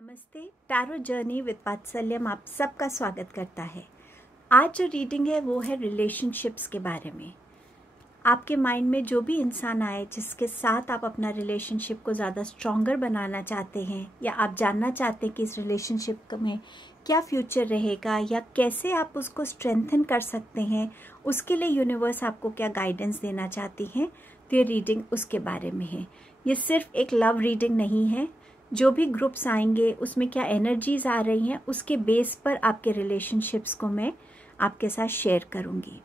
नमस्ते। Tarot journey with वात्सल्यम आप सबका स्वागत करता है। आज जो रीडिंग है वो है रिलेशनशिप्स के बारे में। आपके माइंड में जो भी इंसान आए जिसके साथ आप अपना रिलेशनशिप को ज़्यादा स्ट्रॉन्गर बनाना चाहते हैं, या आप जानना चाहते हैं कि इस रिलेशनशिप में क्या फ्यूचर रहेगा या कैसे आप उसको स्ट्रेंथन कर सकते हैं, उसके लिए यूनिवर्स आपको क्या गाइडेंस देना चाहती है, तो ये रीडिंग उसके बारे में है। ये सिर्फ एक लव रीडिंग नहीं है। जो भी ग्रुप्स आएंगे उसमें क्या एनर्जीज आ रही हैं उसके बेस पर आपके रिलेशनशिप्स को मैं आपके साथ शेयर करूंगी।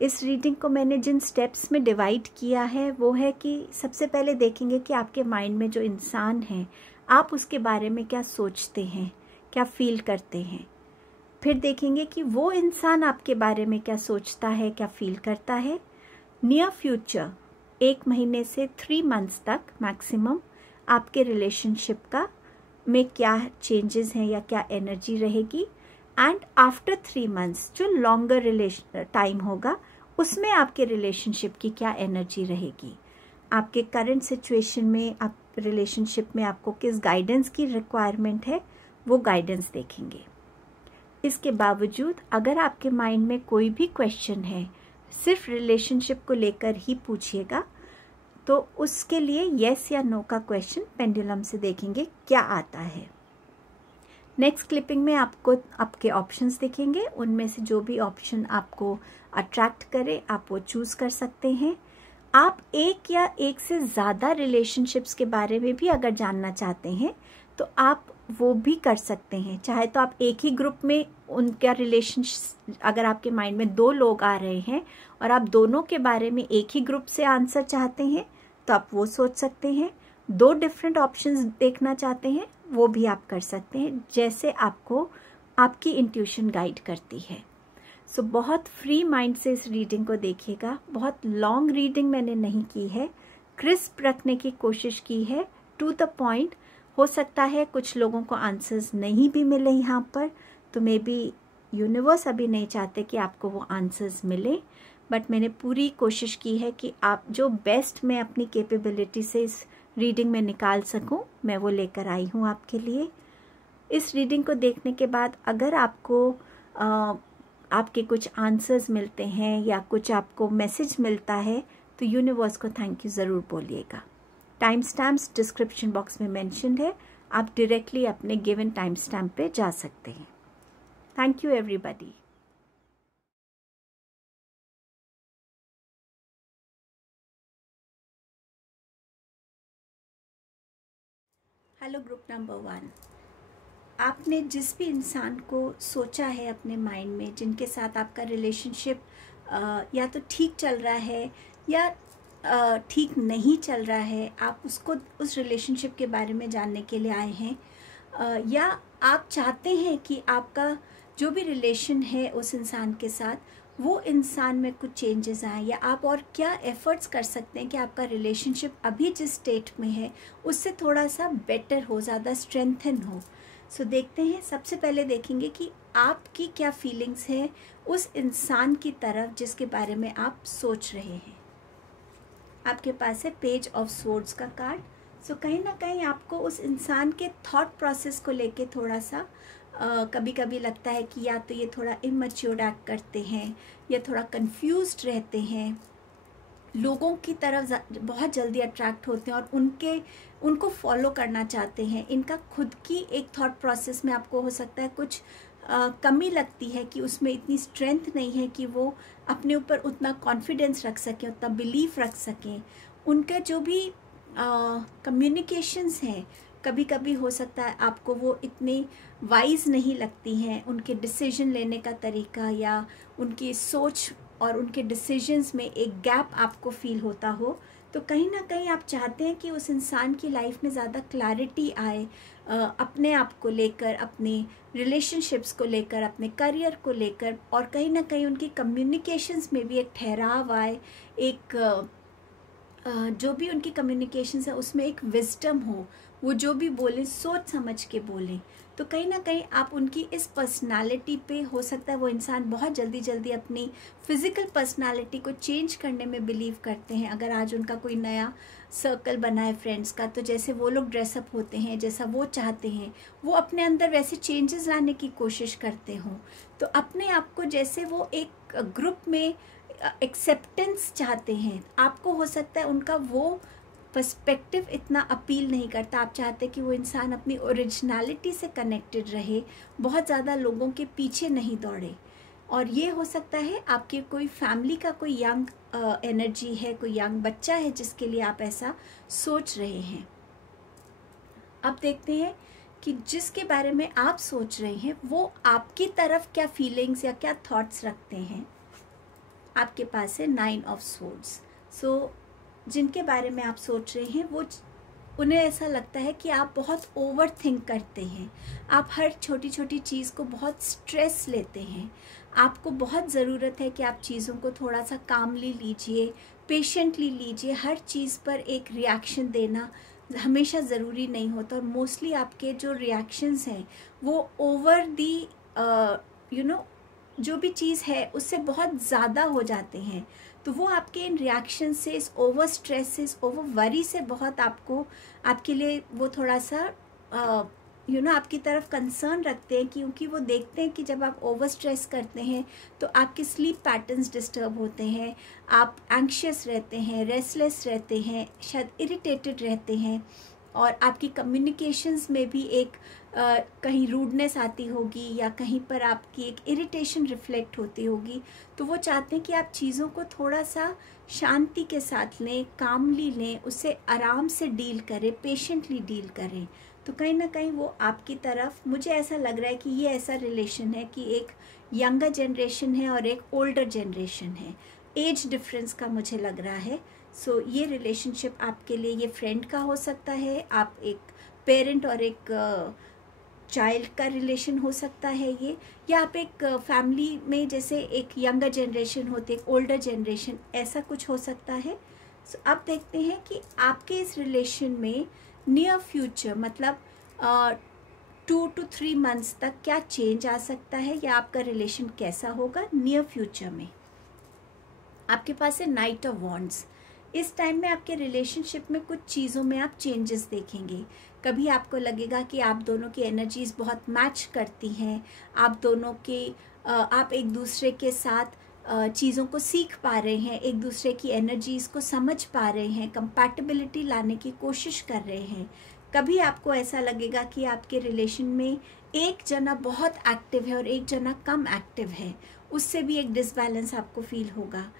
इस रीडिंग को मैंने जिन स्टेप्स में डिवाइड किया है वो है कि सबसे पहले देखेंगे कि आपके माइंड में जो इंसान है आप उसके बारे में क्या सोचते हैं, क्या फील करते हैं। फिर देखेंगे कि वो इंसान आपके बारे में क्या सोचता है, क्या फील करता है। नियर फ्यूचर 1 महीने से 3 मंथ्स तक मैक्सिमम आपके रिलेशनशिप का में क्या चेंजेस हैं या क्या एनर्जी रहेगी। एंड आफ्टर 3 मंथ्स जो लॉन्गर रिलेशन टाइम होगा उसमें आपके रिलेशनशिप की क्या एनर्जी रहेगी। आपके करंट सिचुएशन में आप रिलेशनशिप में आपको किस गाइडेंस की रिक्वायरमेंट है वो गाइडेंस देखेंगे। इसके बावजूद अगर आपके माइंड में कोई भी क्वेश्चन है सिर्फ रिलेशनशिप को लेकर ही पूछिएगा, तो उसके लिए येस या नो का क्वेश्चन पेंडुलम से देखेंगे क्या आता है। नेक्स्ट क्लिपिंग में आपको आपके ऑप्शंस दिखेंगे, उनमें से जो भी ऑप्शन आपको अट्रैक्ट करे आप वो चूज कर सकते हैं। आप एक या एक से ज़्यादा रिलेशनशिप्स के बारे में भी अगर जानना चाहते हैं तो आप वो भी कर सकते हैं। चाहे तो आप एक ही ग्रुप में उनका रिलेशनशिप, अगर आपके माइंड में 2 लोग आ रहे हैं और आप दोनों के बारे में एक ही ग्रुप से आंसर चाहते हैं तो आप वो सोच सकते हैं। 2 डिफरेंट ऑप्शंस देखना चाहते हैं वो भी आप कर सकते हैं, जैसे आपको आपकी इंट्यूशन गाइड करती है। सो बहुत फ्री माइंड से इस रीडिंग को देखिएगा। बहुत लॉन्ग रीडिंग मैंने नहीं की है, क्रिस्प रखने की कोशिश की है, टू द पॉइंट। हो सकता है कुछ लोगों को आंसर्स नहीं भी मिले यहाँ पर, तो मे बी यूनिवर्स अभी नहीं चाहते कि आपको वो आंसर्स मिले, बट मैंने पूरी कोशिश की है कि आप जो बेस्ट मैं अपनी कैपेबिलिटी से इस रीडिंग में निकाल सकूं मैं वो लेकर आई हूँ आपके लिए। इस रीडिंग को देखने के बाद अगर आपको आपके कुछ आंसर्स मिलते हैं या कुछ आपको मैसेज मिलता है तो यूनिवर्स को थैंक यू ज़रूर बोलिएगा। टाइम स्टैम्प्स डिस्क्रिप्शन बॉक्स में मेंशन्ड है, आप डायरेक्टली अपने गिवन टाइम स्टैम्प पे जा सकते हैं। Thank you everybody. Hello group number 1। आपने जिस भी इंसान को सोचा है अपने माइंड में, जिनके साथ आपका रिलेशनशिप या तो ठीक चल रहा है या ठीक नहीं चल रहा है, आप उसको उस रिलेशनशिप के बारे में जानने के लिए आए हैं, या आप चाहते हैं कि आपका जो भी रिलेशन है उस इंसान के साथ वो इंसान में कुछ चेंजेस आए, या आप और क्या एफर्ट्स कर सकते हैं कि आपका रिलेशनशिप अभी जिस स्टेट में है उससे थोड़ा सा बेटर हो, ज़्यादा स्ट्रेंथन हो। सो देखते हैं। सबसे पहले देखेंगे कि आपकी क्या फीलिंग्स है उस इंसान की तरफ जिसके बारे में आप सोच रहे हैं। आपके पास है पेज ऑफ स्वॉर्ड्स का कार्ड। सो कहीं ना कहीं आपको उस इंसान के थॉट प्रोसेस को लेके थोड़ा सा कभी कभी लगता है कि या तो ये थोड़ा इमैच्योर एक्ट करते हैं या थोड़ा कंफ्यूज्ड रहते हैं, लोगों की तरफ बहुत जल्दी अट्रैक्ट होते हैं और उनको फॉलो करना चाहते हैं। इनका खुद की एक थॉट प्रोसेस में आपको हो सकता है कुछ कमी लगती है कि उसमें इतनी स्ट्रेंथ नहीं है कि वो अपने ऊपर उतना कॉन्फिडेंस रख सकें, उतना बिलीफ रख सकें। उनका जो भी कम्युनिकेशंस हैं कभी कभी हो सकता है आपको वो इतनी वाइज नहीं लगती हैं। उनके डिसीजन लेने का तरीका या उनकी सोच और उनके डिसीजंस में एक गैप आपको फील होता हो, तो कहीं ना कहीं आप चाहते हैं कि उस इंसान की लाइफ में ज़्यादा क्लैरिटी आए, अपने आप को लेकर, अपने रिलेशनशिप्स को लेकर, अपने करियर को लेकर, और कहीं ना कहीं उनकी कम्युनिकेशंस में भी एक ठहराव आए, एक जो भी उनकी कम्युनिकेशन है उसमें एक विजडम हो, वो जो भी बोलें सोच समझ के बोलें। तो कहीं ना कहीं आप उनकी इस पर्सनालिटी पे, हो सकता है वो इंसान बहुत जल्दी जल्दी अपनी फिज़िकल पर्सनालिटी को चेंज करने में बिलीव करते हैं। अगर आज उनका कोई नया सर्कल बना है फ्रेंड्स का, तो जैसे वो लोग ड्रेसअप होते हैं, जैसा वो चाहते हैं, वो अपने अंदर वैसे चेंजेस लाने की कोशिश करते हों। तो अपने आप को जैसे वो एक ग्रुप में एक्सेप्टेंस चाहते हैं, आपको हो सकता है उनका वो पर्सपेक्टिव इतना अपील नहीं करता। आप चाहते कि वो इंसान अपनी ओरिजिनलिटी से कनेक्टेड रहे, बहुत ज़्यादा लोगों के पीछे नहीं दौड़े। और ये हो सकता है आपके कोई फैमिली का कोई यंग एनर्जी है, कोई यंग बच्चा है जिसके लिए आप ऐसा सोच रहे हैं। अब देखते हैं कि जिसके बारे में आप सोच रहे हैं वो आपकी तरफ क्या फीलिंग्स या क्या थॉट्स रखते हैं। आपके पास है 9 ऑफ स्वॉर्ड्स। सो जिनके बारे में आप सोच रहे हैं वो, उन्हें ऐसा लगता है कि आप बहुत ओवर थिंक करते हैं, आप हर छोटी छोटी चीज़ को बहुत स्ट्रेस लेते हैं। आपको बहुत ज़रूरत है कि आप चीज़ों को थोड़ा सा कामली लीजिए, पेशेंटली लीजिए। हर चीज़ पर एक रिएक्शन देना हमेशा ज़रूरी नहीं होता, और मोस्टली आपके जो रिएक्शंस हैं वो ओवर दी जो भी चीज़ है उससे बहुत ज़्यादा हो जाते हैं। तो वो आपके इन रिएक्शन से, इस ओवर स्ट्रेस से, इस ओवर वरी से बहुत आपके लिए वो थोड़ा सा आपकी तरफ कंसर्न रखते हैं, क्योंकि वो देखते हैं कि जब आप ओवर स्ट्रेस करते हैं तो आपके स्लीप पैटर्न्स डिस्टर्ब होते हैं, आप एंग्शियस रहते हैं, रेस्टलेस रहते हैं, शायद इरिटेटेड रहते हैं, और आपकी कम्युनिकेशंस में भी एक कहीं रूडनेस आती होगी या कहीं पर आपकी एक इरिटेशन रिफ्लेक्ट होती होगी। तो वो चाहते हैं कि आप चीज़ों को थोड़ा सा शांति के साथ लें, कामली लें, उससे आराम से डील करें, पेशेंटली डील करें। तो कहीं ना कहीं वो आपकी तरफ, मुझे ऐसा लग रहा है कि ये ऐसा रिलेशन है कि एक यंगर जनरेशन है और एक ओल्डर जनरेशन है, एज डिफरेंस का मुझे लग रहा है। सो ये रिलेशनशिप आपके लिए, ये फ्रेंड का हो सकता है, आप एक पेरेंट और एक चाइल्ड का रिलेशन हो सकता है ये, या आप एक फैमिली में जैसे एक यंगर जनरेशन होती है, एक ओल्डर जनरेशन, ऐसा कुछ हो सकता है। सो अब देखते हैं कि आपके इस रिलेशन में नियर फ्यूचर, मतलब 2 to 3 मंथ्स तक क्या चेंज आ सकता है, या आपका रिलेशन कैसा होगा नियर फ्यूचर में। आपके पास है नाइट ऑफ वॉन्ड्स। इस टाइम में आपके रिलेशनशिप में कुछ चीज़ों में आप चेंजेस देखेंगे। कभी आपको लगेगा कि आप दोनों की एनर्जीज बहुत मैच करती हैं, आप एक दूसरे के साथ चीज़ों को सीख पा रहे हैं, एक दूसरे की एनर्जीज को समझ पा रहे हैं, कंपैटिबिलिटी लाने की कोशिश कर रहे हैं। कभी आपको ऐसा लगेगा कि आपके रिलेशन में एक जना बहुत एक्टिव है और एक जना कम एक्टिव है, उससे भी एक डिसबैलेंस आपको फील होगा।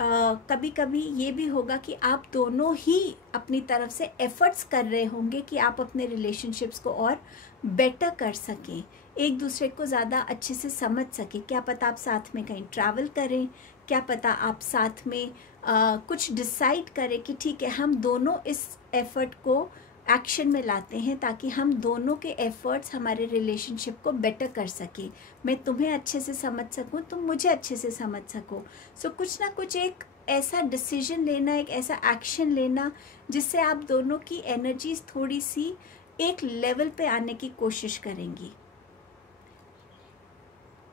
कभी कभी ये भी होगा कि आप दोनों ही अपनी तरफ से एफर्ट्स कर रहे होंगे कि आप अपने रिलेशनशिप्स को और बेटर कर सकें, एक दूसरे को ज़्यादा अच्छे से समझ सकें। क्या पता आप साथ में कहीं ट्रैवल करें, क्या पता आप साथ में कुछ डिसाइड करें कि ठीक है हम दोनों इस एफ़र्ट को एक्शन में लाते हैं ताकि हम दोनों के एफ़र्ट्स हमारे रिलेशनशिप को बेटर कर सकें। मैं तुम्हें अच्छे से समझ सकूं, तुम मुझे अच्छे से समझ सको। सो कुछ ना कुछ एक ऐसा डिसीजन लेना, एक ऐसा एक्शन लेना जिससे आप दोनों की एनर्जीज थोड़ी सी एक लेवल पे आने की कोशिश करेंगी।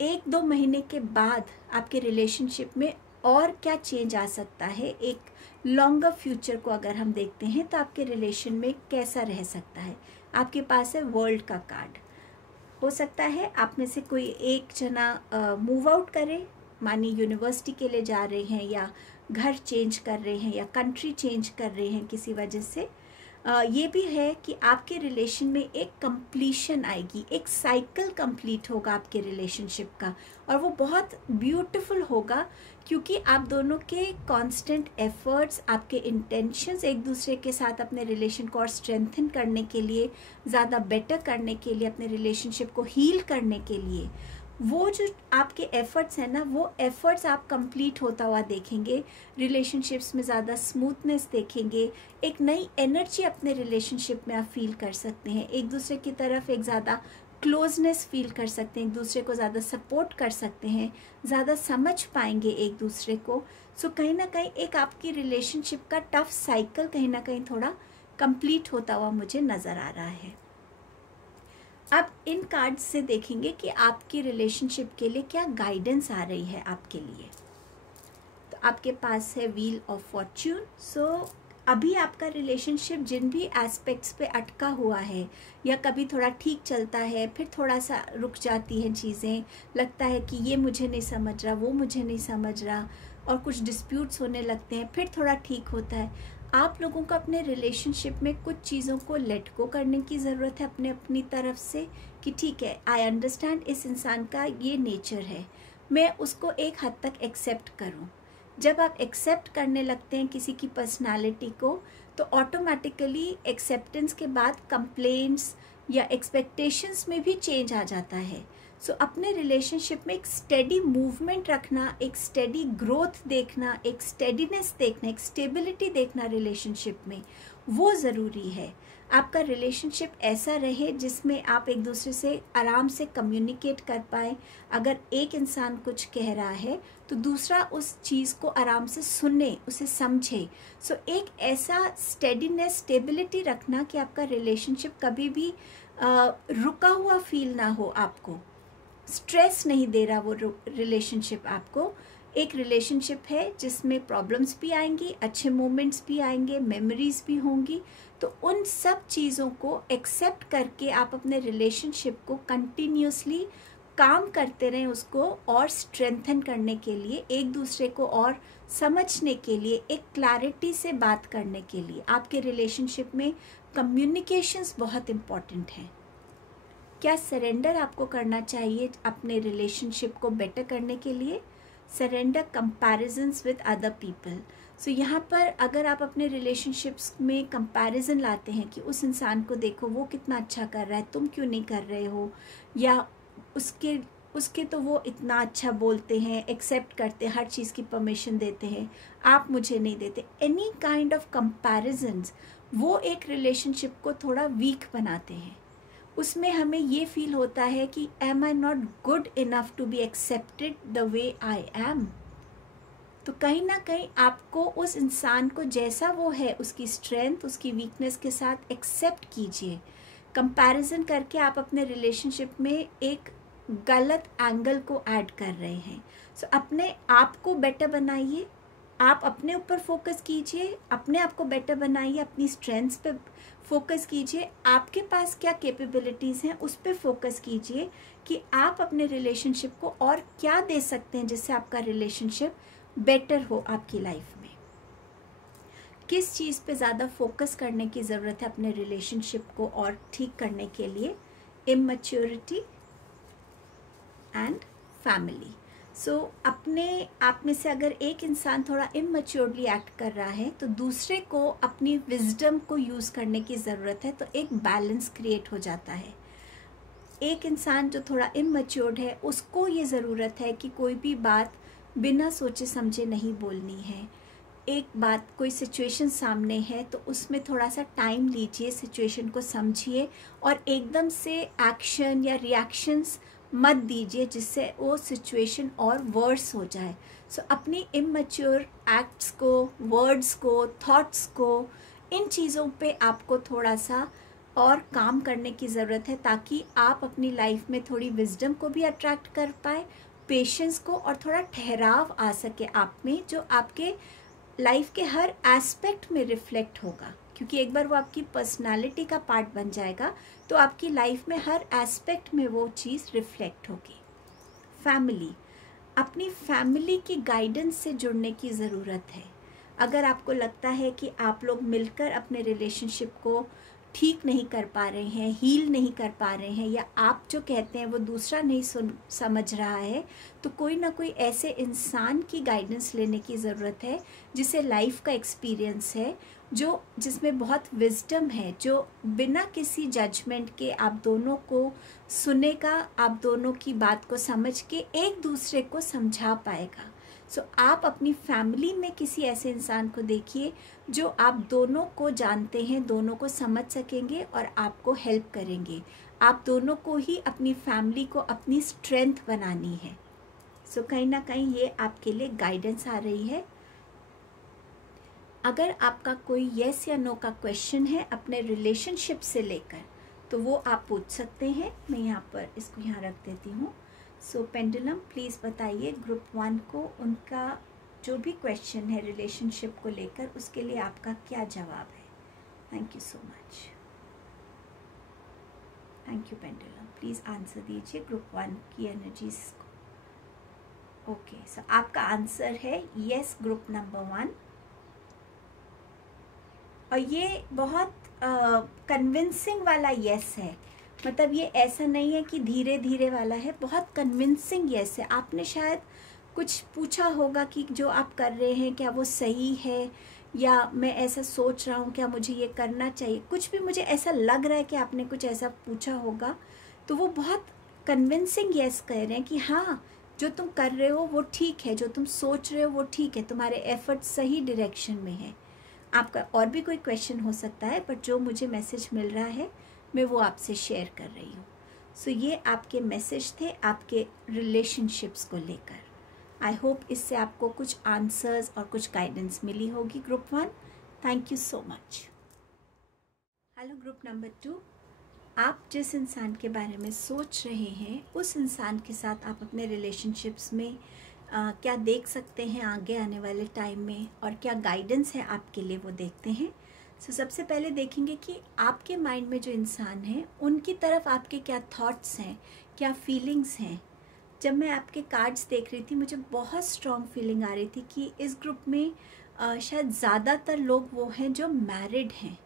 1-2 महीने के बाद आपके रिलेशनशिप में और क्या चेंज आ सकता है, एक लॉन्गर फ्यूचर को अगर हम देखते हैं तो आपके रिलेशन में कैसा रह सकता है। आपके पास है वर्ल्ड का कार्ड। हो सकता है आप में से कोई एक जना मूव आउट करे, मानी यूनिवर्सिटी के लिए जा रहे हैं या घर चेंज कर रहे हैं या कंट्री चेंज कर रहे हैं किसी वजह से। ये भी है कि आपके रिलेशन में एक कंप्लीशन आएगी, एक साइकिल कंप्लीट होगा आपके रिलेशनशिप का, और वो बहुत ब्यूटीफुल होगा क्योंकि आप दोनों के कांस्टेंट एफर्ट्स, आपके इंटेंशंस एक दूसरे के साथ अपने रिलेशन को और स्ट्रेंथन करने के लिए, ज़्यादा बेटर करने के लिए, अपने रिलेशनशिप को हील करने के लिए, वो जो आपके एफ़र्ट्स हैं ना, वो एफ़र्ट्स आप कंप्लीट होता हुआ देखेंगे। रिलेशनशिप्स में ज़्यादा स्मूथनेस देखेंगे, एक नई एनर्जी अपने रिलेशनशिप में आप फील कर सकते हैं, एक दूसरे की तरफ एक ज़्यादा क्लोजनेस फील कर सकते हैं, एक दूसरे को ज़्यादा सपोर्ट कर सकते हैं, ज़्यादा समझ पाएंगे एक दूसरे को। सो कहीं ना कहीं एक आपकी रिलेशनशिप का टफ साइकिल कहीं ना कहीं थोड़ा कंप्लीट होता हुआ मुझे नज़र आ रहा है। अब इन कार्ड्स से देखेंगे कि आपकी रिलेशनशिप के लिए क्या गाइडेंस आ रही है आपके लिए। तो आपके पास है व्हील ऑफ फॉर्च्यून। सो अभी आपका रिलेशनशिप जिन भी एस्पेक्ट्स पे अटका हुआ है या कभी थोड़ा ठीक चलता है, फिर थोड़ा सा रुक जाती हैं चीज़ें, लगता है कि ये मुझे नहीं समझ रहा, वो मुझे नहीं समझ रहा, और कुछ डिस्प्यूट्स होने लगते हैं, फिर थोड़ा ठीक होता है। आप लोगों को अपने रिलेशनशिप में कुछ चीज़ों को लेट गो करने की ज़रूरत है अपनी तरफ से, कि ठीक है, आई अंडरस्टैंड इस इंसान का ये नेचर है, मैं उसको एक हद तक एक्सेप्ट करूं। जब आप एक्सेप्ट करने लगते हैं किसी की पर्सनालिटी को, तो ऑटोमेटिकली एक्सेप्टेंस के बाद कंप्लेंट्स या एक्सपेक्टेशंस में भी चेंज आ जाता है। सो अपने रिलेशनशिप में एक स्टेडी मूवमेंट रखना, एक स्टेडी ग्रोथ देखना, एक स्टेडीनेस देखना, एक स्टेबिलिटी देखना रिलेशनशिप में, वो ज़रूरी है। आपका रिलेशनशिप ऐसा रहे जिसमें आप एक दूसरे से आराम से कम्युनिकेट कर पाए। अगर एक इंसान कुछ कह रहा है तो दूसरा उस चीज़ को आराम से सुने, उसे समझे। सो एक ऐसा स्टेडीनेस, स्टेबिलिटी रखना कि आपका रिलेशनशिप कभी भी रुका हुआ फील ना हो, आपको स्ट्रेस नहीं दे रहा वो रिलेशनशिप आपको। एक रिलेशनशिप है जिसमें प्रॉब्लम्स भी आएंगी, अच्छे मोमेंट्स भी आएंगे, मेमोरीज भी होंगी। तो उन सब चीज़ों को एक्सेप्ट करके आप अपने रिलेशनशिप को कंटिन्यूसली काम करते रहें, उसको और स्ट्रेंथन करने के लिए, एक दूसरे को और समझने के लिए, एक क्लैरिटी से बात करने के लिए। आपके रिलेशनशिप में कम्युनिकेशंस बहुत इम्पॉर्टेंट हैं। क्या सरेंडर आपको करना चाहिए अपने रिलेशनशिप को बेटर करने के लिए? Surrender comparisons with other people. So यहाँ पर अगर आप अपने रिलेशनशिप्स में कंपैरिजन लाते हैं कि उस इंसान को देखो, वो कितना अच्छा कर रहा है, तुम क्यों नहीं कर रहे हो, या उसके तो वो इतना अच्छा बोलते हैं, एक्सेप्ट करते हैं, हर चीज़ की परमिशन देते हैं, आप मुझे नहीं देते, एनी काइंड ऑफ कंपैरिजन्स, वो एक रिलेशनशिप को थोड़ा वीक बनाते हैं। उसमें हमें ये फील होता है कि am I not good enough to be accepted the way I am. तो कहीं ना कहीं आपको उस इंसान को जैसा वो है, उसकी स्ट्रेंथ, उसकी वीकनेस के साथ एक्सेप्ट कीजिए। कंपैरिजन करके आप अपने रिलेशनशिप में एक गलत एंगल को ऐड कर रहे हैं। सो अपने आप को बेटर बनाइए, आप अपने ऊपर फोकस कीजिए, अपने आप को बेटर बनाइए, अपनी स्ट्रेंथ्स पे फोकस कीजिए, आपके पास क्या कैपेबिलिटीज़ हैं उस पर फोकस कीजिए कि आप अपने रिलेशनशिप को और क्या दे सकते हैं जिससे आपका रिलेशनशिप बेटर हो आपकी लाइफ में। किस चीज़ पे ज़्यादा फोकस करने की ज़रूरत है अपने रिलेशनशिप को और ठीक करने के लिए? Immaturity and family. सो अपने आप में से अगर एक इंसान थोड़ा इमैच्योरली एक्ट कर रहा है तो दूसरे को अपनी विजडम को यूज़ करने की ज़रूरत है, तो एक बैलेंस क्रिएट हो जाता है। एक इंसान जो थोड़ा इमैच्योर्ड है उसको ये ज़रूरत है कि कोई भी बात बिना सोचे समझे नहीं बोलनी है। एक बात, कोई सिचुएशन सामने है तो उसमें थोड़ा सा टाइम लीजिए, सिचुएशन को समझिए और एकदम से एक्शन या रिएक्शंस मत दीजिए जिससे वो सिचुएशन और वर्स हो जाए। सो अपनी इमैच्योर एक्ट्स को, वर्ड्स को, थॉट्स को, इन चीज़ों पे आपको थोड़ा सा और काम करने की ज़रूरत है ताकि आप अपनी लाइफ में थोड़ी विजडम को भी अट्रैक्ट कर पाए, पेशेंस को, और थोड़ा ठहराव आ सके आप में, जो आपके लाइफ के हर एस्पेक्ट में रिफ्लेक्ट होगा। क्योंकि एक बार वो आपकी पर्सनालिटी का पार्ट बन जाएगा तो आपकी लाइफ में हर एस्पेक्ट में वो चीज़ रिफ्लेक्ट होगी। फैमिली, अपनी फैमिली की गाइडेंस से जुड़ने की ज़रूरत है। अगर आपको लगता है कि आप लोग मिलकर अपने रिलेशनशिप को ठीक नहीं कर पा रहे हैं, हील नहीं कर पा रहे हैं, या आप जो कहते हैं वो दूसरा नहीं समझ रहा है, तो कोई ना कोई ऐसे इंसान की गाइडेंस लेने की ज़रूरत है जिसे लाइफ का एक्सपीरियंस है, जिसमें बहुत विजडम है, जो बिना किसी जजमेंट के आप दोनों को सुनेगा, आप दोनों की बात को समझ के एक दूसरे को समझा पाएगा। सो आप अपनी फैमिली में किसी ऐसे इंसान को देखिए जो आप दोनों को जानते हैं, दोनों को समझ सकेंगे और आपको हेल्प करेंगे। आप दोनों को ही अपनी फैमिली को अपनी स्ट्रेंथ बनानी है। सो कहीं ना कहीं ये आपके लिए गाइडेंस आ रही है। अगर आपका कोई येस या नो का क्वेश्चन है अपने रिलेशनशिप से लेकर, तो वो आप पूछ सकते हैं। मैं यहाँ पर इसको यहाँ रख देती हूँ। सो पेंडुलम प्लीज़ बताइए ग्रुप 1 को उनका जो भी क्वेश्चन है रिलेशनशिप को लेकर, उसके लिए आपका क्या जवाब है। Thank you so much. Thank you pendulum, please answer दीजिए ग्रुप 1 की एनर्जीज को। ओके, सो आपका आंसर है यस ग्रुप नंबर 1। और ये बहुत कन्विंसिंग वाला यस है। मतलब ये ऐसा नहीं है कि धीरे धीरे वाला है, बहुत कन्विंसिंग यस है। आपने शायद कुछ पूछा होगा कि जो आप कर रहे हैं क्या वो सही है, या मैं ऐसा सोच रहा हूँ क्या मुझे ये करना चाहिए, कुछ भी मुझे ऐसा लग रहा है कि आपने कुछ ऐसा पूछा होगा। तो वो बहुत कन्विंसिंग यस कह रहे हैं कि हाँ जो तुम कर रहे हो वो ठीक है, जो तुम सोच रहे हो वो ठीक है, तुम्हारे एफर्ट सही डायरेक्शन में है। आपका और भी कोई क्वेश्चन हो सकता है, बट जो मुझे मैसेज मिल रहा है मैं वो आपसे शेयर कर रही हूँ। सो ये आपके मैसेज थे आपके रिलेशनशिप्स को लेकर। आई होप इससे आपको कुछ आंसर्स और कुछ गाइडेंस मिली होगी group 1। Thank you so much. Hello group number 2, आप जिस इंसान के बारे में सोच रहे हैं उस इंसान के साथ आप अपने रिलेशनशिप्स में क्या देख सकते हैं आगे आने वाले टाइम में, और क्या गाइडेंस है आपके लिए, वो देखते हैं। सो सबसे पहले देखेंगे कि आपके माइंड में जो इंसान है उनकी तरफ आपके क्या थॉट्स हैं, क्या फीलिंग्स हैं। जब मैं आपके कार्ड्स देख रही थी मुझे बहुत स्ट्रॉन्ग फीलिंग आ रही थी कि इस ग्रुप में शायद ज़्यादातर लोग वो हैं जो मैरिड हैं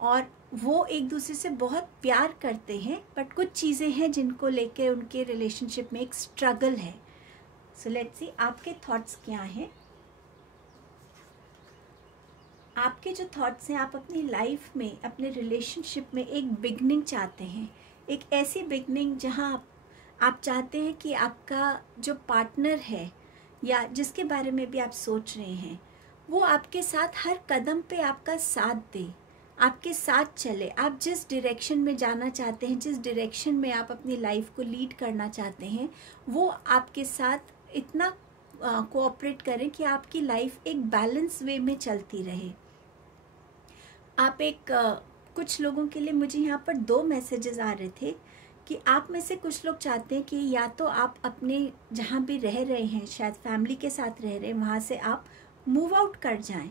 और वो एक दूसरे से बहुत प्यार करते हैं, बट कुछ चीज़ें हैं जिनको लेके उनके रिलेशनशिप में एक स्ट्रगल है। सो लेट्स सी आपके थॉट्स क्या हैं। आपके जो थॉट्स हैं, आप अपनी लाइफ में अपने रिलेशनशिप में एक बिगनिंग चाहते हैं, एक ऐसी बिगनिंग जहां आप चाहते हैं कि आपका जो पार्टनर है या जिसके बारे में भी आप सोच रहे हैं वो आपके साथ हर कदम पे आपका साथ दे, आपके साथ चले। आप जिस डायरेक्शन में जाना चाहते हैं, जिस डायरेक्शन में आप अपनी लाइफ को लीड करना चाहते हैं, वो आपके साथ इतना कोऑपरेट करें कि आपकी लाइफ एक बैलेंस वे में चलती रहे। आप एक कुछ लोगों के लिए मुझे यहाँ पर 2 मैसेजेस आ रहे थे कि आप में से कुछ लोग चाहते हैं कि या तो आप अपने जहाँ भी रह रहे हैं, शायद फैमिली के साथ रह रहे हैं, वहाँ से आप मूव आउट कर जाएं।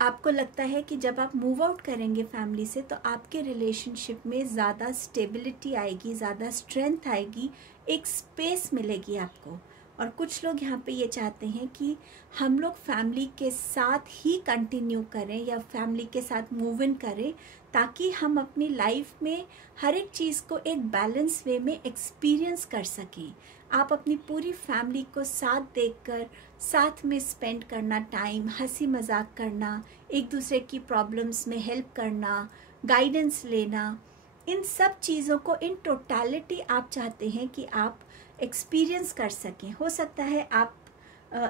आपको लगता है कि जब आप मूव आउट करेंगे फैमिली से तो आपके रिलेशनशिप में ज़्यादा स्टेबिलिटी आएगी, ज़्यादा स्ट्रेंथ आएगी, एक स्पेस मिलेगी आपको। और कुछ लोग यहाँ पे ये चाहते हैं कि हम लोग फैमिली के साथ ही कंटिन्यू करें या फैमिली के साथ मूव इन करें, ताकि हम अपनी लाइफ में हर एक चीज़ को एक बैलेंस वे में एक्सपीरियंस कर सकें। आप अपनी पूरी फैमिली को साथ देखकर साथ में स्पेंड करना, टाइम हंसी मजाक करना, एक दूसरे की प्रॉब्लम्स में हेल्प करना, गाइडेंस लेना, इन सब चीज़ों को इन टोटलिटी आप चाहते हैं कि आप एक्सपीरियंस कर सकें। हो सकता है आप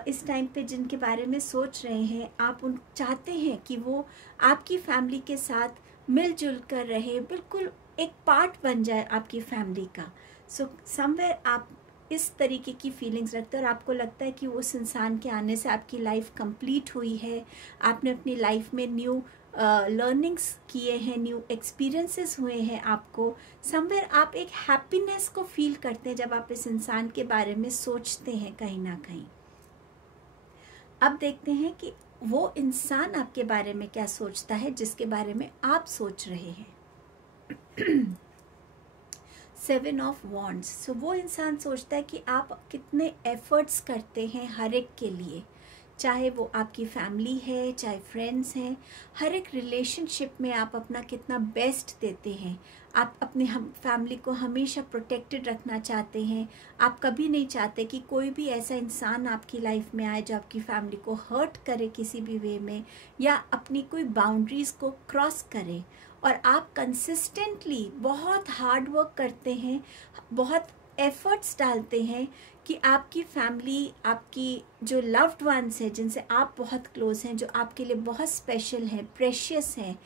इस टाइम पे जिनके बारे में सोच रहे हैं, आप उन चाहते हैं कि वो आपकी फैमिली के साथ मिलजुल कर रहे, बिल्कुल एक पार्ट बन जाए आपकी फैमिली का। सो समवेयर आप इस तरीके की फीलिंग्स रखते हैं और आपको लगता है कि उस इंसान के आने से आपकी लाइफ कंप्लीट हुई है, आपने अपनी लाइफ में न्यू लर्निंग्स किए हैं, न्यू एक्सपीरियंसेस हुए हैं आपको। समवेयर आप एक हैप्पीनेस को फील करते हैं जब आप इस इंसान के बारे में सोचते हैं कहीं ना कहीं। अब देखते हैं कि वो इंसान आपके बारे में क्या सोचता है जिसके बारे में आप सोच रहे हैं। 7 ऑफ वॉन्ड्स। सो वो इंसान सोचता है कि आप कितने एफर्ट्स करते हैं हर एक के लिए, चाहे वो आपकी फैमिली है, चाहे फ्रेंड्स हैं, हर एक रिलेशनशिप में आप अपना कितना बेस्ट देते हैं। आप अपने फैमिली को हमेशा प्रोटेक्टेड रखना चाहते हैं। आप कभी नहीं चाहते कि कोई भी ऐसा इंसान आपकी लाइफ में आए जो आपकी फैमिली को हर्ट करे किसी भी वे में, या अपनी कोई बाउंड्रीज़ को क्रॉस करे। और आप कंसिस्टेंटली बहुत हार्ड वर्क करते हैं, बहुत एफर्ट्स डालते हैं कि आपकी फैमिली, आपकी जो लव्ड वंस हैं, जिनसे आप बहुत क्लोज हैं, जो आपके लिए बहुत स्पेशल हैं, प्रेशियस हैं,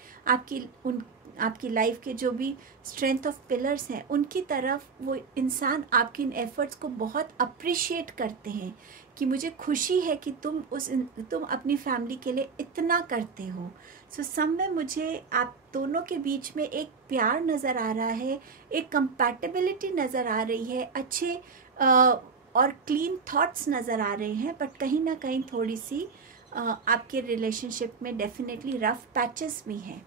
आपकी लाइफ के जो भी स्ट्रेंथ ऑफ पिलर्स हैं, उनकी तरफ वो इंसान आपकी इन एफर्ट्स को बहुत अप्रिशिएट करते हैं कि मुझे खुशी है कि तुम अपनी फैमिली के लिए इतना करते हो। सो सब में मुझे आप दोनों के बीच में एक प्यार नज़र आ रहा है, एक कंपैटिबिलिटी नज़र आ रही है, अच्छे और क्लीन थॉट्स नज़र आ रहे हैं, बट कहीं ना कहीं थोड़ी सी आपके रिलेशनशिप में डेफिनेटली रफ पैचेस भी हैं।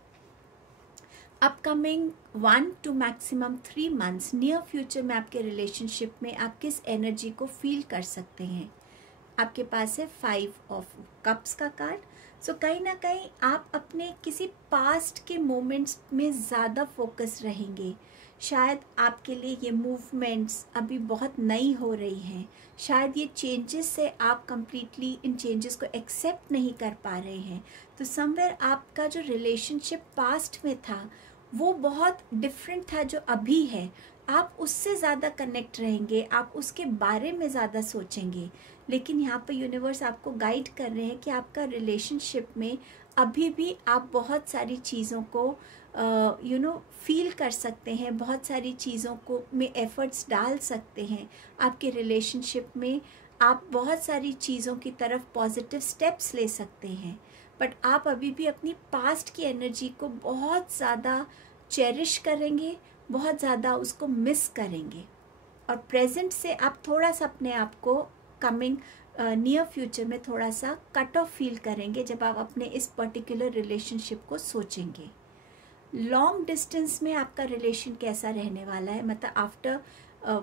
Upcoming 1 to maximum 3 months near future में आपके रिलेशनशिप में आप किस एनर्जी को फील कर सकते हैं। आपके पास है 5 of cups का कार्ड। सो कहीं ना कहीं आप अपने किसी पास्ट के मोमेंट्स में ज़्यादा फोकस रहेंगे। शायद आपके लिए ये मूवमेंट्स अभी बहुत नई हो रही हैं, शायद ये चेंजेस से आप कंप्लीटली इन चेंजेस को एक्सेप्ट नहीं कर पा रहे हैं। तो समवेयर आपका जो रिलेशनशिप पास्ट में था वो बहुत डिफरेंट था जो अभी है। आप उससे ज़्यादा कनेक्ट रहेंगे, आप उसके बारे में ज़्यादा सोचेंगे। लेकिन यहाँ पर यूनिवर्स आपको गाइड कर रहे हैं कि आपका रिलेशनशिप में अभी भी आप बहुत सारी चीज़ों को फील कर सकते हैं, बहुत सारी चीज़ों को में एफर्ट्स डाल सकते हैं। आपके रिलेशनशिप में आप बहुत सारी चीज़ों की तरफ पॉजिटिव स्टेप्स ले सकते हैं, बट आप अभी भी अपनी पास्ट की एनर्जी को बहुत ज़्यादा चेरिश करेंगे, बहुत ज़्यादा उसको मिस करेंगे। और प्रेजेंट से आप थोड़ा सा अपने आप को कमिंग नियर फ्यूचर में थोड़ा सा कट ऑफ फील करेंगे जब आप अपने इस पर्टिकुलर रिलेशनशिप को सोचेंगे। लॉन्ग डिस्टेंस में आपका रिलेशन कैसा रहने वाला है, मतलब आफ्टर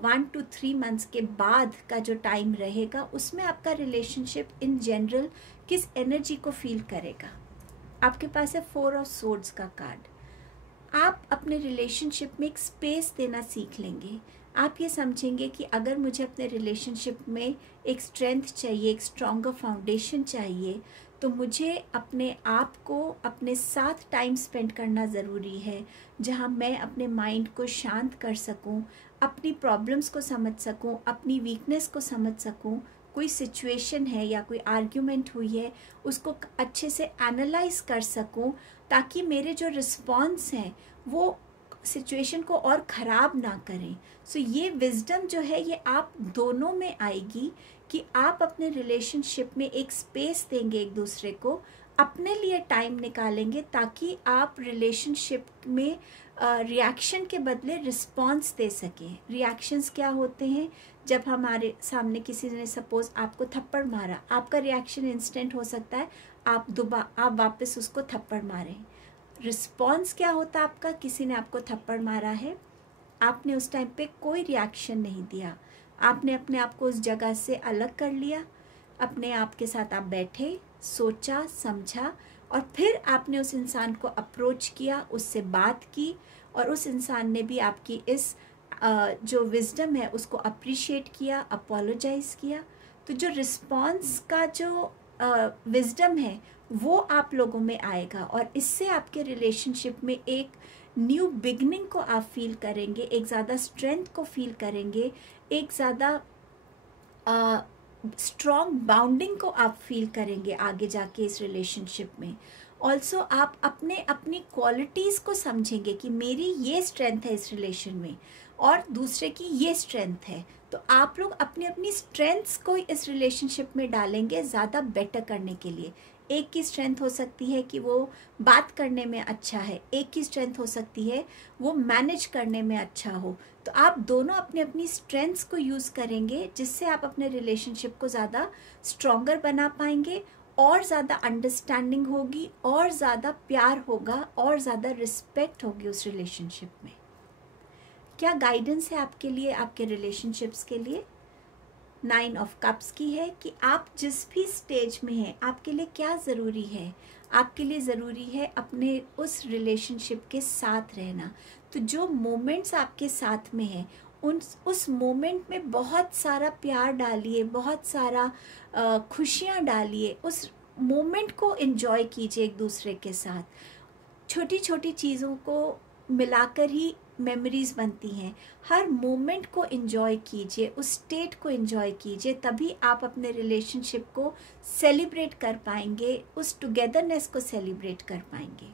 1 to 3 months के बाद का जो टाइम रहेगा, उसमें आपका रिलेशनशिप इन जनरल किस एनर्जी को फील करेगा। आपके पास है 4 of swords का कार्ड। आप अपने रिलेशनशिप में एक स्पेस देना सीख लेंगे। आप ये समझेंगे कि अगर मुझे अपने रिलेशनशिप में एक स्ट्रेंथ चाहिए, एक स्ट्रॉन्गर फाउंडेशन चाहिए, तो मुझे अपने आप को अपने साथ टाइम स्पेंड करना ज़रूरी है, जहाँ मैं अपने माइंड को शांत कर सकूँ, अपनी प्रॉब्लम्स को समझ सकूँ, अपनी वीकनेस को समझ सकूँ। कोई सिचुएशन है या कोई आर्ग्यूमेंट हुई है, उसको अच्छे से एनालाइज कर सकूँ, ताकि मेरे जो रिस्पॉन्स हैं वो सिचुएशन को और ख़राब ना करें। सो ये विजडम जो है ये आप दोनों में आएगी कि आप अपने रिलेशनशिप में एक स्पेस देंगे, एक दूसरे को अपने लिए टाइम निकालेंगे, ताकि आप रिलेशनशिप में रिएक्शन के बदले रिस्पॉन्स दे सकें। रिएक्शंस क्या होते हैं? जब हमारे सामने किसी ने सपोज आपको थप्पड़ मारा, आपका रिएक्शन इंस्टेंट हो सकता है, आप वापस उसको थप्पड़ मारें। रिस्पॉन्स क्या होता है आपका? किसी ने आपको थप्पड़ मारा है, आपने उस टाइम पे कोई रिएक्शन नहीं दिया, आपने अपने आप को उस जगह से अलग कर लिया, अपने आप के साथ आप बैठे, सोचा समझा, और फिर आपने उस इंसान को अप्रोच किया, उससे बात की, और उस इंसान ने भी आपकी इस जो विजडम है उसको अप्रिशिएट किया, अपोलोजाइज किया। तो जो रिस्पॉन्स का जो विजडम है वो आप लोगों में आएगा, और इससे आपके रिलेशनशिप में एक न्यू बिगनिंग को आप फील करेंगे, एक ज़्यादा स्ट्रेंथ को फील करेंगे, एक ज़्यादा स्ट्रॉन्ग बाउंडिंग को आप फील करेंगे आगे जाके इस रिलेशनशिप में। ऑल्सो आप अपनी क्वालिटीज़ को समझेंगे कि मेरी ये स्ट्रेंथ है इस रिलेशन में और दूसरे की ये स्ट्रेंथ है, तो आप लोग अपनी अपनी स्ट्रेंथ्स को इस रिलेशनशिप में डालेंगे ज़्यादा बेटर करने के लिए। एक की स्ट्रेंथ हो सकती है कि वो बात करने में अच्छा है, एक की स्ट्रेंथ हो सकती है वो मैनेज करने में अच्छा हो। तो आप दोनों अपनी अपनी स्ट्रेंथ्स को यूज़ करेंगे, जिससे आप अपने रिलेशनशिप को ज़्यादा स्ट्रॉन्गर बना पाएंगे, और ज़्यादा अंडरस्टैंडिंग होगी, और ज़्यादा प्यार होगा, और ज़्यादा रिस्पेक्ट होगी उस रिलेशनशिप में। क्या गाइडेंस है आपके लिए, आपके रिलेशनशिप्स के लिए? 9 ऑफ कप्स की है कि आप जिस भी स्टेज में हैं, आपके लिए क्या ज़रूरी है? आपके लिए ज़रूरी है अपने उस रिलेशनशिप के साथ रहना। तो जो मोमेंट्स आपके साथ में हैं, उस मोमेंट में बहुत सारा प्यार डालिए, बहुत सारा खुशियाँ डालिए, उस मोमेंट को एंजॉय कीजिए एक दूसरे के साथ। छोटी छोटी चीज़ों को मिलाकर ही मेमोरीज बनती हैं। हर मोमेंट को एंजॉय कीजिए, उस स्टेट को एंजॉय कीजिए, तभी आप अपने रिलेशनशिप को सेलिब्रेट कर पाएंगे, उस टुगेदरनेस को सेलिब्रेट कर पाएंगे।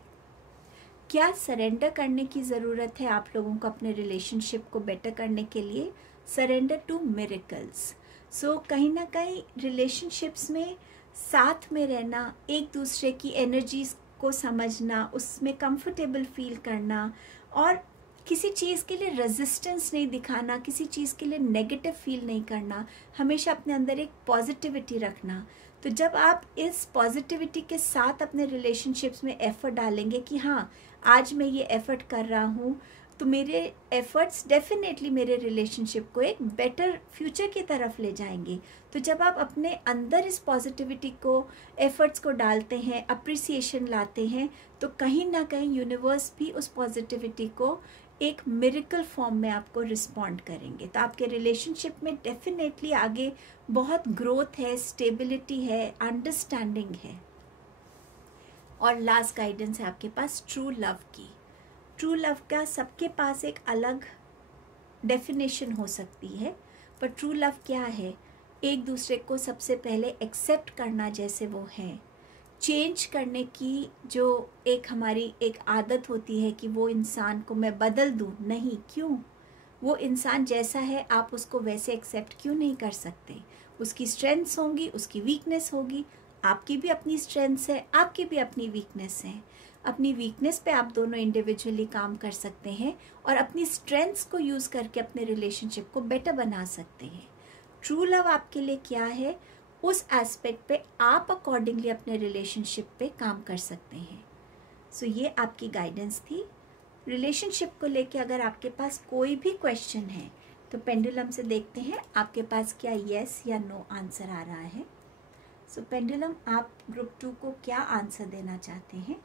क्या सरेंडर करने की ज़रूरत है आप लोगों को अपने रिलेशनशिप को बेटर करने के लिए? Surrender to miracles. सो कहीं ना कहीं रिलेशनशिप्स में साथ में रहना, एक दूसरे की एनर्जीज को समझना, उसमें कंफर्टेबल फील करना और किसी चीज़ के लिए रेजिस्टेंस नहीं दिखाना, किसी चीज़ के लिए नेगेटिव फील नहीं करना, हमेशा अपने अंदर एक पॉजिटिविटी रखना। तो जब आप इस पॉजिटिविटी के साथ अपने रिलेशनशिप्स में एफर्ट डालेंगे कि हाँ आज मैं ये एफर्ट कर रहा हूँ, तो मेरे एफर्ट्स डेफिनेटली मेरे रिलेशनशिप को एक बेटर फ्यूचर की तरफ ले जाएंगे। तो जब आप अपने अंदर इस पॉजिटिविटी को, एफर्ट्स को डालते हैं, अप्रिसिएशन लाते हैं, तो कहीं ना कहीं यूनिवर्स भी उस पॉजिटिविटी को एक मिरेकल फॉर्म में आपको रिस्पॉन्ड करेंगे। तो आपके रिलेशनशिप में डेफिनेटली आगे बहुत ग्रोथ है, स्टेबिलिटी है, अंडरस्टैंडिंग है। और लास्ट गाइडेंस है आपके पास ट्रू लव की। ट्रू लव का सबके पास एक अलग डेफिनेशन हो सकती है, पर ट्रू लव क्या है? एक दूसरे को सबसे पहले एक्सेप्ट करना जैसे वो है, चेंज करने की जो एक हमारी एक आदत होती है कि वो इंसान को मैं बदल दूं, नहीं, क्यों? वो इंसान जैसा है आप उसको वैसे एक्सेप्ट क्यों नहीं कर सकते? उसकी स्ट्रेंथ्स होंगी, उसकी वीकनेस होगी, आपकी भी अपनी स्ट्रेंथ्स है, आपकी भी अपनी वीकनेस है। अपनी वीकनेस पे आप दोनों इंडिविजुअली काम कर सकते हैं और अपनी स्ट्रेंथ्स को यूज़ करके अपने रिलेशनशिप को बेटर बना सकते हैं। ट्रू लव आपके लिए क्या है, उस एस्पेक्ट पे आप अकॉर्डिंगली अपने रिलेशनशिप पे काम कर सकते हैं। सो ये आपकी गाइडेंस थी रिलेशनशिप को लेके। अगर आपके पास कोई भी क्वेश्चन है तो पेंडुलम से देखते हैं आपके पास क्या येस या नो आंसर आ रहा है। सो पेंडुलम, आप ग्रुप 2 को क्या आंसर देना चाहते हैं?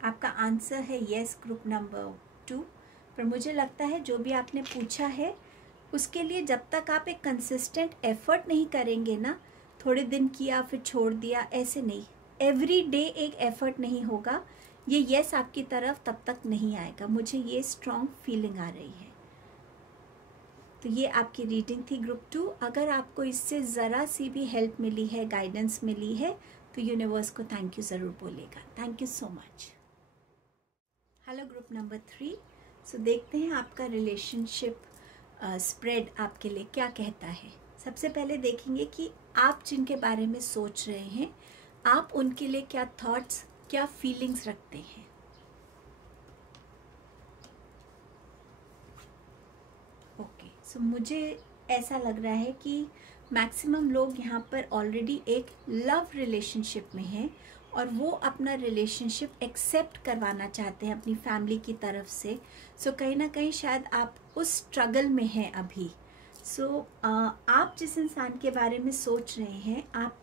आपका आंसर है यस ग्रुप नंबर 2, पर मुझे लगता है जो भी आपने पूछा है उसके लिए जब तक आप एक कंसिस्टेंट एफर्ट नहीं करेंगे ना, थोड़े दिन किया फिर छोड़ दिया, ऐसे नहीं, एवरी डे एक एफर्ट नहीं होगा, ये यस आपकी तरफ तब तक नहीं आएगा। मुझे ये स्ट्रॉन्ग फीलिंग आ रही है। तो ये आपकी रीडिंग थी ग्रुप 2। अगर आपको इससे ज़रा सी भी हेल्प मिली है, गाइडेंस मिली है, तो यूनिवर्स को थैंक यू ज़रूर बोलेगा। Thank you so much. Hello group number 3। सो देखते हैं आपका रिलेशनशिप स्प्रेड आपके लिए क्या कहता है। सबसे पहले देखेंगे कि आप जिनके बारे में सोच रहे हैं, आप उनके लिए क्या थॉट्स, क्या फीलिंग्स रखते हैं। ओके, सो मुझे ऐसा लग रहा है कि मैक्सिमम लोग यहाँ पर ऑलरेडी एक लव रिलेशनशिप में हैं और वो अपना रिलेशनशिप एक्सेप्ट करवाना चाहते हैं अपनी फैमिली की तरफ से। सो कहीं ना कहीं शायद आप उस स्ट्रगल में हैं अभी। सो आप जिस इंसान के बारे में सोच रहे हैं, आप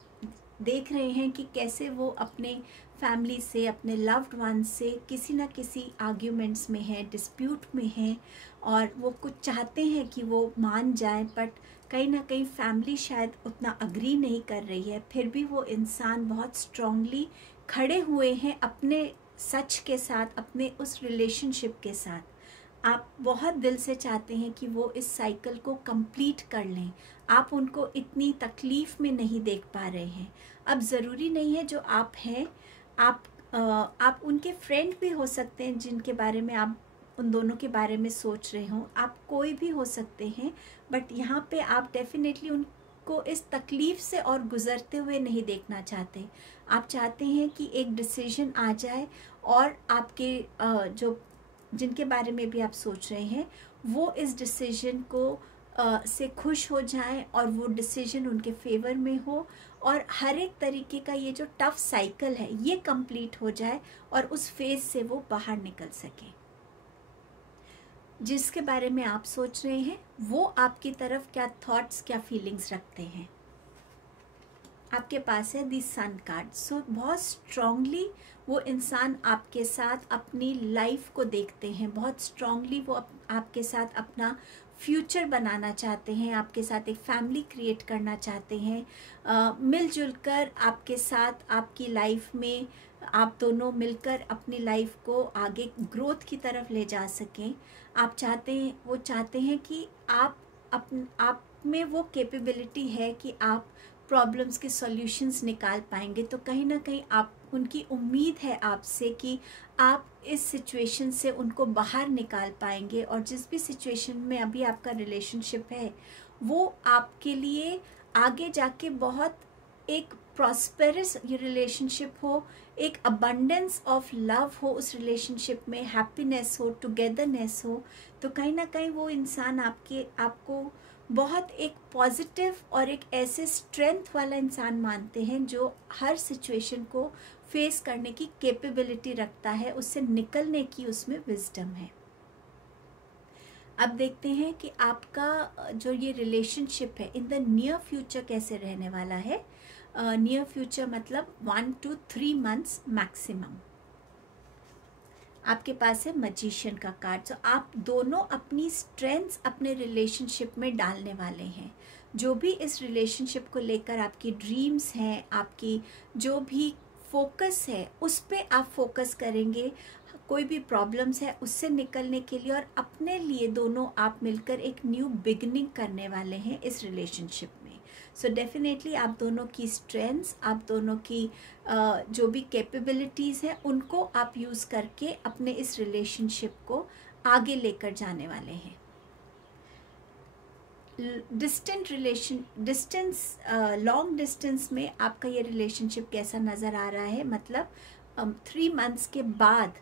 देख रहे हैं कि कैसे वो अपने फैमिली से, अपने लव्ड वन से किसी ना किसी आर्ग्यूमेंट्स में है, डिस्प्यूट में है, और वो कुछ चाहते हैं कि वो मान जाए, बट कहीं ना कहीं फैमिली शायद उतना अग्री नहीं कर रही है। फिर भी वो इंसान बहुत स्ट्रांगली खड़े हुए हैं अपने सच के साथ, अपने उस रिलेशनशिप के साथ। आप बहुत दिल से चाहते हैं कि वो इस साइकिल को कंप्लीट कर लें। आप उनको इतनी तकलीफ़ में नहीं देख पा रहे हैं। अब ज़रूरी नहीं है जो आप हैं, आप उनके फ्रेंड भी हो सकते हैं जिनके बारे में आप उन दोनों के बारे में सोच रहे हो। आप कोई भी हो सकते हैं, बट यहाँ पे आप डेफिनेटली उनको इस तकलीफ़ से और गुज़रते हुए नहीं देखना चाहते। आप चाहते हैं कि एक डिसीजन आ जाए और आपके जो जिनके बारे में भी आप सोच रहे हैं वो इस डिसीजन को से खुश हो जाएं और वो डिसीजन उनके फेवर में हो, और हर एक तरीके का ये जो टफ साइकिल है ये कंप्लीट हो जाए और उस फेज से वो बाहर निकल सके। जिसके बारे में आप सोच रहे हैं वो आपकी तरफ क्या थॉट्स, क्या फीलिंग्स रखते हैं। आपके पास है दी सन कार्ड। सो बहुत स्ट्रांगली वो इंसान आपके साथ अपनी लाइफ को देखते हैं, बहुत स्ट्रांगली वो आपके साथ अपना फ्यूचर बनाना चाहते हैं, आपके साथ एक फैमिली क्रिएट करना चाहते हैं, मिलजुल कर आपके साथ आपकी लाइफ में आप दोनों मिलकर अपनी लाइफ को आगे ग्रोथ की तरफ ले जा सकें। आप चाहते हैं, वो चाहते हैं कि आप में वो कैपेबिलिटी है कि आप प्रॉब्लम्स के सॉल्यूशंस निकाल पाएंगे। तो कहीं ना कहीं आप उनकी उम्मीद है आपसे कि आप इस सिचुएशन से उनको बाहर निकाल पाएंगे, और जिस भी सिचुएशन में अभी आपका रिलेशनशिप है वो आपके लिए आगे जाके बहुत एक प्रॉस्पेरस रिलेशनशिप हो, एक अबंडेंस ऑफ लव हो उस रिलेशनशिप में, हैप्पीनेस हो, टुगेदरनेस हो। तो कहीं ना कहीं वो इंसान आपको बहुत एक पॉजिटिव और एक ऐसे स्ट्रेंथ वाला इंसान मानते हैं जो हर सिचुएशन को फेस करने की कैपेबिलिटी रखता है, उससे निकलने की उसमें विजडम है। अब देखते हैं कि आपका जो ये रिलेशनशिप है इन द नियर फ्यूचर कैसे रहने वाला है। नियर फ्यूचर मतलब 1 to 3 months मैक्सिमम। आपके पास है मैजिशियन का कार्ड। तो आप दोनों अपनी स्ट्रेंथ्स अपने रिलेशनशिप में डालने वाले हैं। जो भी इस रिलेशनशिप को लेकर आपकी ड्रीम्स हैं, आपकी जो भी फोकस है उस पे आप फोकस करेंगे। कोई भी प्रॉब्लम्स है उससे निकलने के लिए, और अपने लिए दोनों आप मिलकर एक न्यू बिगनिंग करने वाले हैं इस रिलेशनशिप में। सो डेफिनेटली आप दोनों की स्ट्रेंथ्स, आप दोनों की जो भी कैपेबिलिटीज़ हैं उनको आप यूज़ करके अपने इस रिलेशनशिप को आगे लेकर जाने वाले हैं। लॉन्ग डिस्टेंस में आपका ये रिलेशनशिप कैसा नज़र आ रहा है, मतलब 3 months के बाद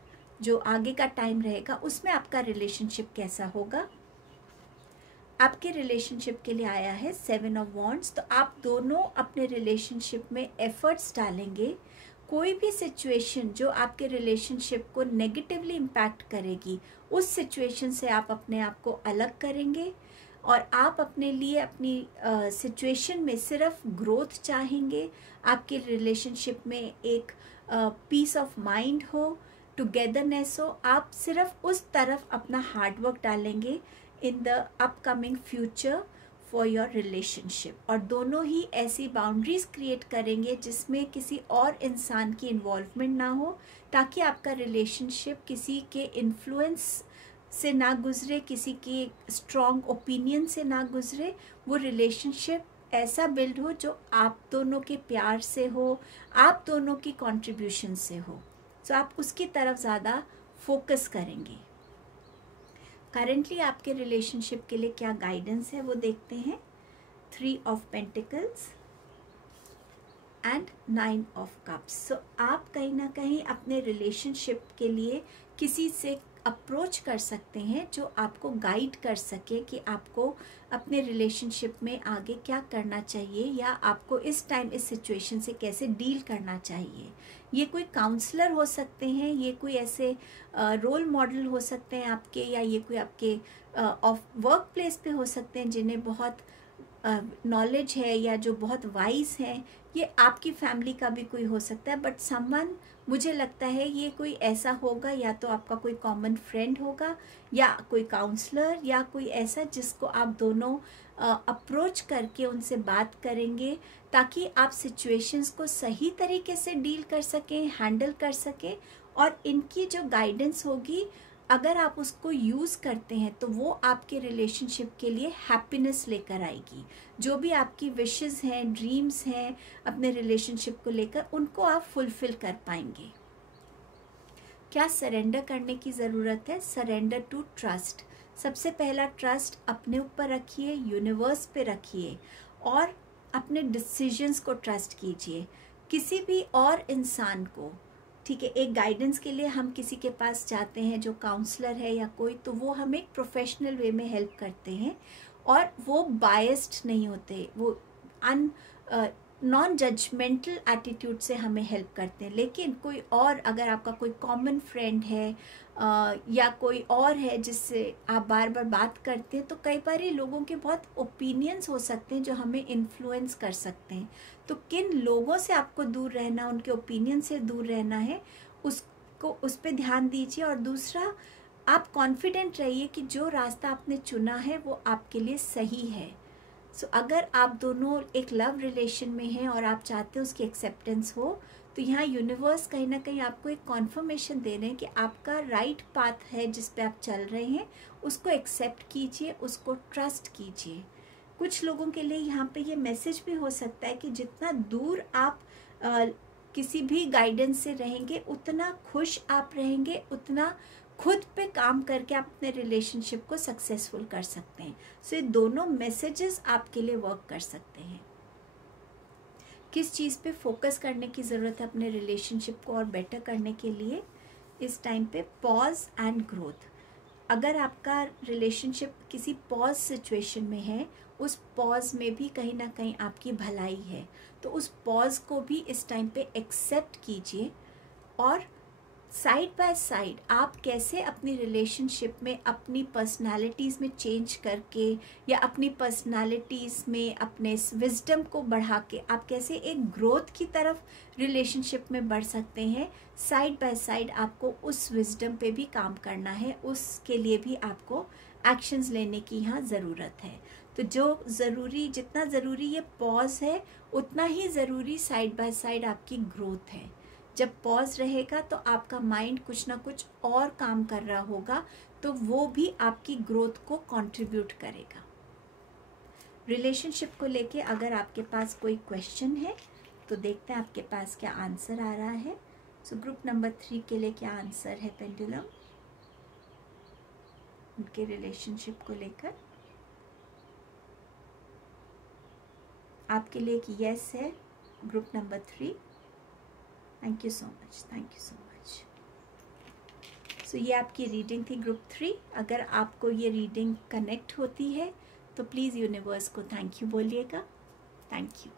जो आगे का टाइम रहेगा उसमें आपका रिलेशनशिप कैसा होगा। आपके रिलेशनशिप के लिए आया है 7 of Wands। तो आप दोनों अपने रिलेशनशिप में एफर्ट्स डालेंगे। कोई भी सिचुएशन जो आपके रिलेशनशिप को नेगेटिवली इम्पैक्ट करेगी उस सिचुएशन से आप अपने आप को अलग करेंगे, और आप अपने लिए अपनी सिचुएशन में सिर्फ ग्रोथ चाहेंगे। आपके रिलेशनशिप में एक पीस ऑफ माइंड हो, टुगेदरनेस हो। आप सिर्फ उस तरफ अपना हार्डवर्क डालेंगे in the upcoming future for your relationship, और दोनों ही ऐसी बाउंड्रीज क्रिएट करेंगे जिसमें किसी और इंसान की इन्वॉल्वमेंट ना हो, ताकि आपका रिलेशनशिप किसी के इन्फ्लुएंस से ना गुजरे, किसी की स्ट्रॉन्ग ओपिनियन से ना गुजरे। वो रिलेशनशिप ऐसा बिल्ड हो जो आप दोनों के प्यार से हो, आप दोनों की कंट्रीब्यूशन से हो। तो आप उसकी तरफ ज़्यादा फोकस करेंगे। करंटली आपके रिलेशनशिप के लिए क्या गाइडेंस है वो देखते हैं। 3 of Pentacles and 9 of Cups। सो आप कहीं ना कहीं अपने रिलेशनशिप के लिए किसी से अप्रोच कर सकते हैं जो आपको गाइड कर सके कि आपको अपने रिलेशनशिप में आगे क्या करना चाहिए, या आपको इस टाइम इस सिचुएशन से कैसे डील करना चाहिए। ये कोई काउंसलर हो सकते हैं, ये कोई ऐसे रोल मॉडल हो सकते हैं आपके, या ये कोई आपके ऑफ वर्क प्लेस पे हो सकते हैं जिन्हें बहुत नॉलेज है या जो बहुत वाइज हैं। ये आपकी फैमिली का भी कोई हो सकता है, बट समवन, मुझे लगता है ये कोई ऐसा होगा, या तो आपका कोई कॉमन फ्रेंड होगा, या कोई काउंसलर, या कोई ऐसा जिसको आप दोनों अप्रोच करके उनसे बात करेंगे, ताकि आप सिचुएशंस को सही तरीके से डील कर सकें, हैंडल कर सकें। और इनकी जो गाइडेंस होगी, अगर आप उसको यूज़ करते हैं तो वो आपके रिलेशनशिप के लिए हैप्पीनेस लेकर आएगी। जो भी आपकी विशेस हैं, ड्रीम्स हैं अपने रिलेशनशिप को लेकर, उनको आप फुलफिल कर पाएंगे। क्या सरेंडर करने की ज़रूरत है? Surrender to trust. सबसे पहला ट्रस्ट अपने ऊपर रखिए, यूनिवर्स पे रखिए, और अपने डिसीजंस को ट्रस्ट कीजिए। किसी भी और इंसान को, ठीक है, एक गाइडेंस के लिए हम किसी के पास जाते हैं जो काउंसलर है या कोई, तो वो हमें प्रोफेशनल वे में हेल्प करते हैं, और वो बायस्ड नहीं होते, वो नॉन जजमेंटल एटीट्यूड से हमें हेल्प करते हैं। लेकिन कोई और, अगर आपका कोई कॉमन फ्रेंड है या कोई और है जिससे आप बार बार बात करते हैं, तो कई बार लोगों के बहुत ओपिनियंस हो सकते हैं जो हमें इन्फ्लुएंस कर सकते हैं। तो किन लोगों से आपको दूर रहना, उनके ओपिनियन से दूर रहना है, उस पर ध्यान दीजिए। और दूसरा, आप कॉन्फिडेंट रहिए कि जो रास्ता आपने चुना है वो आपके लिए सही है। सो अगर आप दोनों एक लव रिलेशन में हैं और आप चाहते हो उसकी एक्सेप्टेंस हो, तो यहाँ यूनिवर्स कहीं ना कहीं आपको एक कॉन्फर्मेशन दे रहे हैं कि आपका राइट पाथ है जिस पे आप चल रहे हैं, उसको एक्सेप्ट कीजिए, उसको ट्रस्ट कीजिए। कुछ लोगों के लिए यहाँ पे ये मैसेज भी हो सकता है कि जितना दूर आप किसी भी गाइडेंस से रहेंगे, उतना खुश आप रहेंगे, उतना खुद पे काम करके आप अपने रिलेशनशिप को सक्सेसफुल कर सकते हैं। सो ये दोनों मैसेजेस आपके लिए वर्क कर सकते हैं। किस चीज़ पे फोकस करने की ज़रूरत है अपने रिलेशनशिप को और बेटर करने के लिए? इस टाइम पे पॉज एंड ग्रोथ। अगर आपका रिलेशनशिप किसी पॉज सिचुएशन में है, उस पॉज में भी कहीं ना कहीं आपकी भलाई है, तो उस पॉज को भी इस टाइम पे एक्सेप्ट कीजिए और साइड बाय साइड आप कैसे अपनी रिलेशनशिप में अपनी पर्सनालिटीज़ में चेंज करके या अपनी पर्सनालिटीज़ में अपने विजडम को बढ़ा के आप कैसे एक ग्रोथ की तरफ रिलेशनशिप में बढ़ सकते हैं, साइड बाय साइड आपको उस विजडम पे भी काम करना है, उसके लिए भी आपको एक्शंस लेने की यहाँ ज़रूरत है। तो जितना ज़रूरी ये पॉज है, उतना ही ज़रूरी साइड बाय साइड आपकी ग्रोथ है। जब पॉज रहेगा तो आपका माइंड कुछ ना कुछ और काम कर रहा होगा, तो वो भी आपकी ग्रोथ को कंट्रीब्यूट करेगा। रिलेशनशिप को लेके अगर आपके पास कोई क्वेश्चन है तो देखते हैं आपके पास क्या आंसर आ रहा है। सो ग्रुप नंबर 3 के लिए क्या आंसर है पेंडुलम उनके रिलेशनशिप को लेकर? आपके लिए एक यस है group number 3। Thank you so much, thank you so much. So ये आपकी रीडिंग थी ग्रुप 3। अगर आपको ये रीडिंग कनेक्ट होती है तो प्लीज़ यूनिवर्स को थैंक यू बोलिएगा। Thank you.